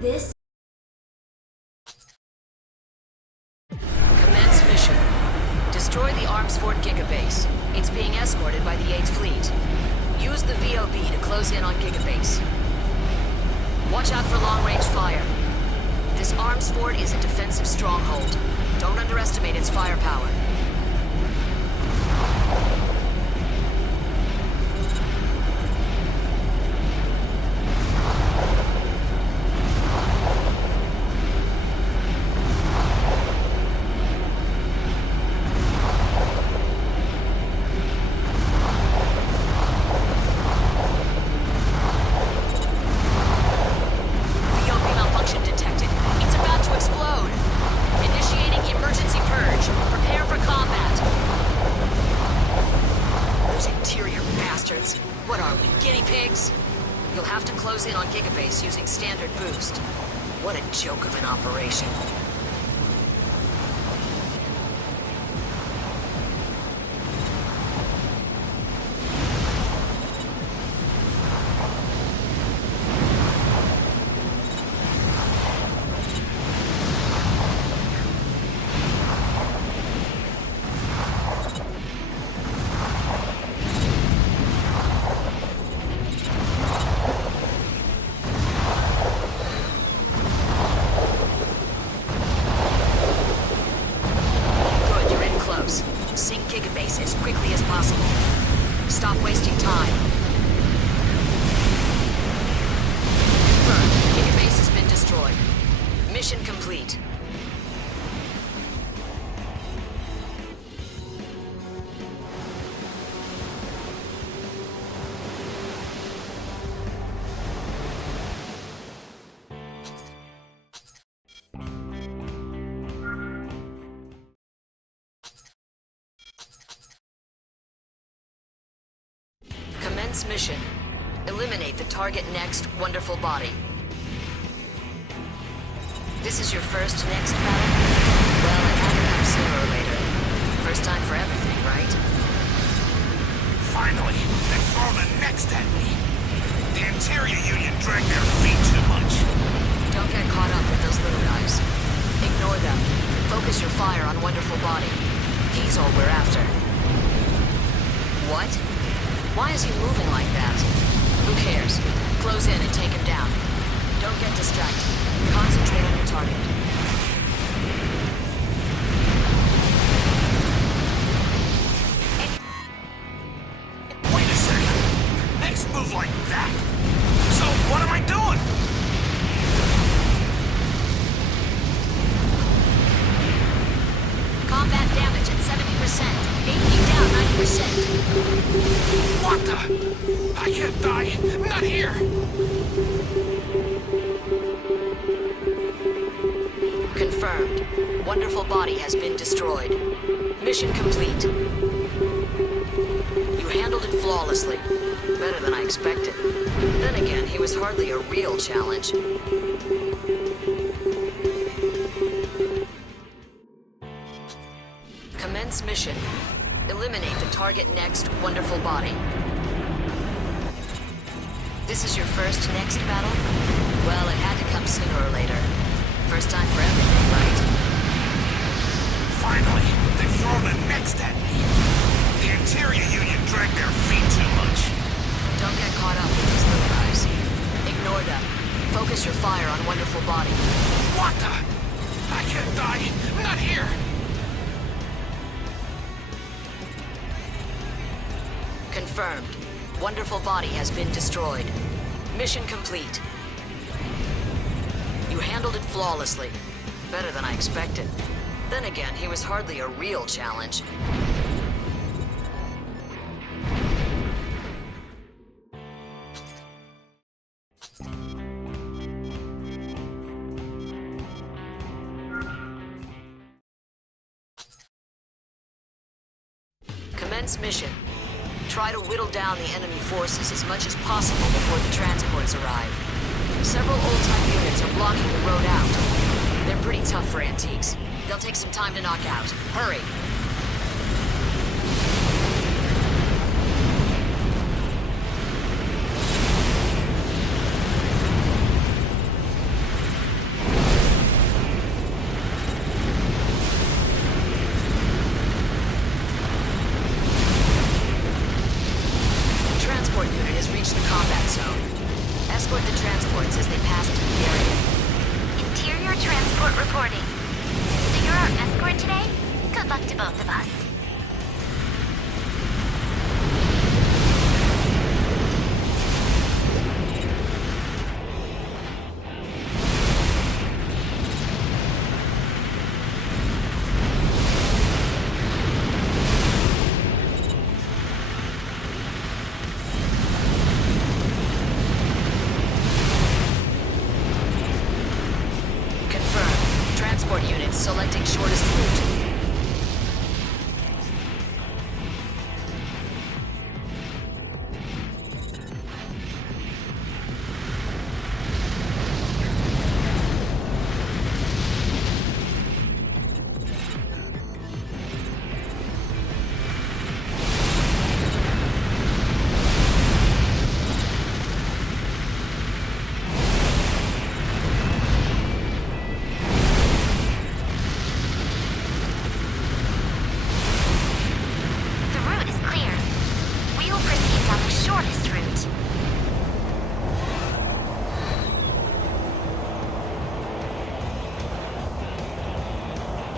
This Destroy the Arms Fort Gigabase. It's being escorted by the 8th Fleet. Use the VOB to close in on Gigabase. Watch out for long-range fire. This Arms Fort is a defensive stronghold. Don't underestimate its firepower. What are we, guinea pigs? You'll have to close in on Gigabase using standard boost. What a joke of an operation. Sink Gigabase as quickly as possible. Stop wasting time. Gigabase has been destroyed. Mission complete. Commence mission. Eliminate the target next wonderful body. This is your first next battle? Well, it had to come sooner or later. First time for everything, right? Finally, they throw the next at me. The Interior Union dragged their feet too much. Don't get caught up with those little guys. Ignore them. Focus your fire on wonderful body. He's all we're after. What? Why is he moving like that? Who cares? Close in and take him down. Don't get distracted. Concentrate on your target. Wait a second. Next move like that. So what am I doing? Combat damage at 70%. AP down 90%. What the? I can't die. Not here. Confirmed. Wonderful body has been destroyed. Mission complete. You handled it flawlessly. Better than I expected. Then again, he was hardly a real challenge. mission. Eliminate the target next wonderful body. This is your first next battle? Well, it had to come sooner or later. First time for everything, right? Finally, they've thrown the next at me. The Interior Union dragged their feet too much. Don't get caught up with those little guys. Ignore them. Focus your fire on wonderful body. What the? I can't die. Not here. Confirmed. Wonderful body has been destroyed. Mission complete. You handled it flawlessly. Better than I expected. Then again, he was hardly a real challenge. Commence mission. Try to whittle down the enemy forces as much as possible before the transports arrive. Several old-time units are blocking the road out. They're pretty tough for antiques. They'll take some time to knock out. Hurry! Escort the transports as they pass through the area. Interior transport reporting. So you're our escort today? Good luck to both of us. Selecting shortest route.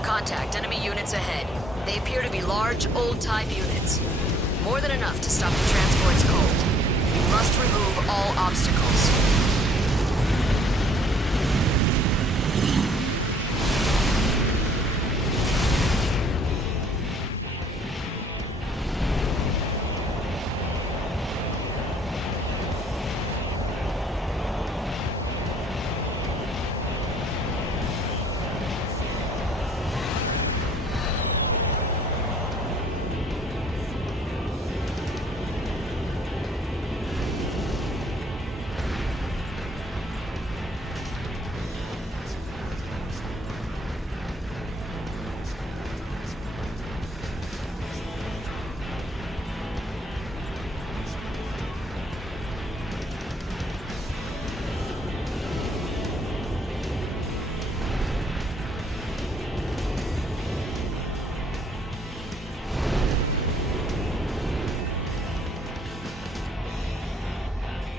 Contact enemy units ahead. They appear to be large, old-type units. More than enough to stop the transports cold. You must remove all obstacles.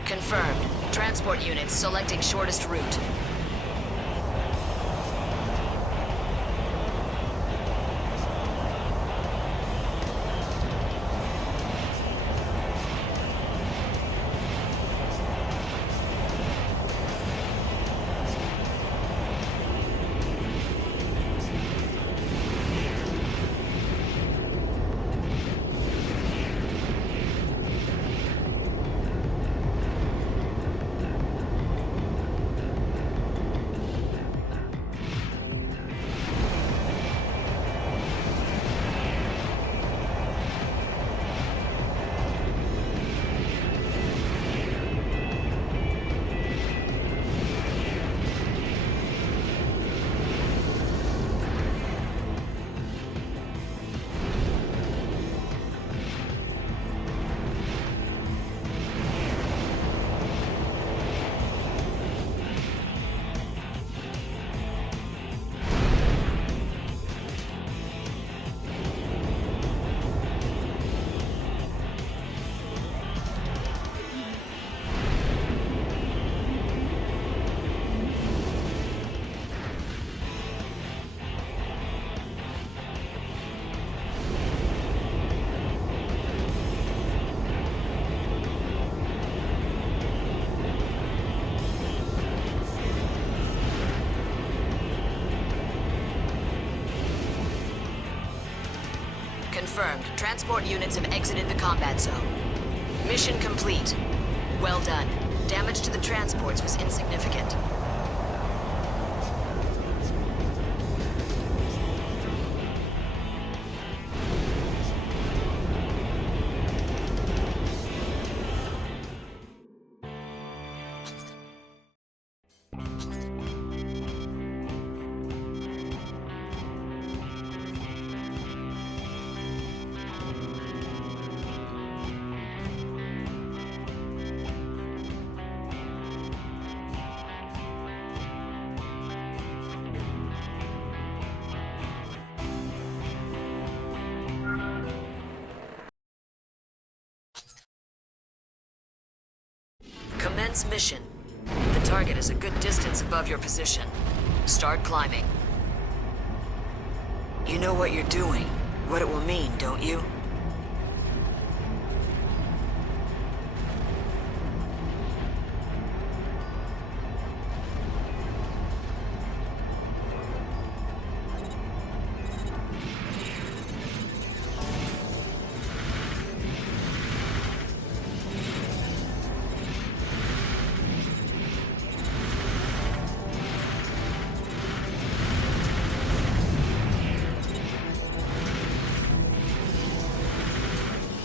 Confirmed. Transport units selecting shortest route. Confirmed. Transport units have exited the combat zone. Mission complete. Well done. Damage to the transports was insignificant. Commence mission. The target is a good distance above your position. Start climbing. You know what you're doing, what it will mean, don't you?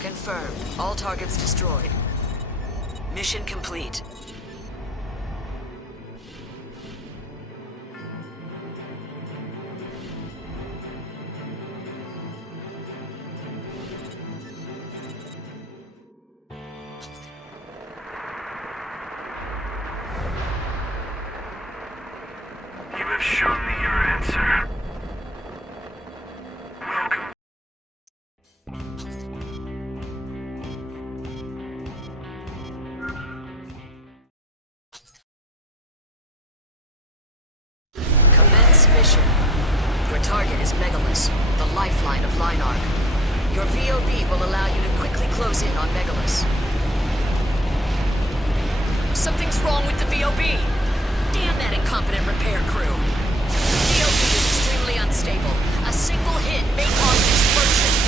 Confirmed. All targets destroyed. Mission complete. You have shown me your answer. Welcome. Mission. Your target is Megalus, the lifeline of Lineark. Your VOB will allow you to quickly close in on Megalus. Something's wrong with the VOB! Damn that incompetent repair crew! The VOB is extremely unstable. A single hit may cause an explosion.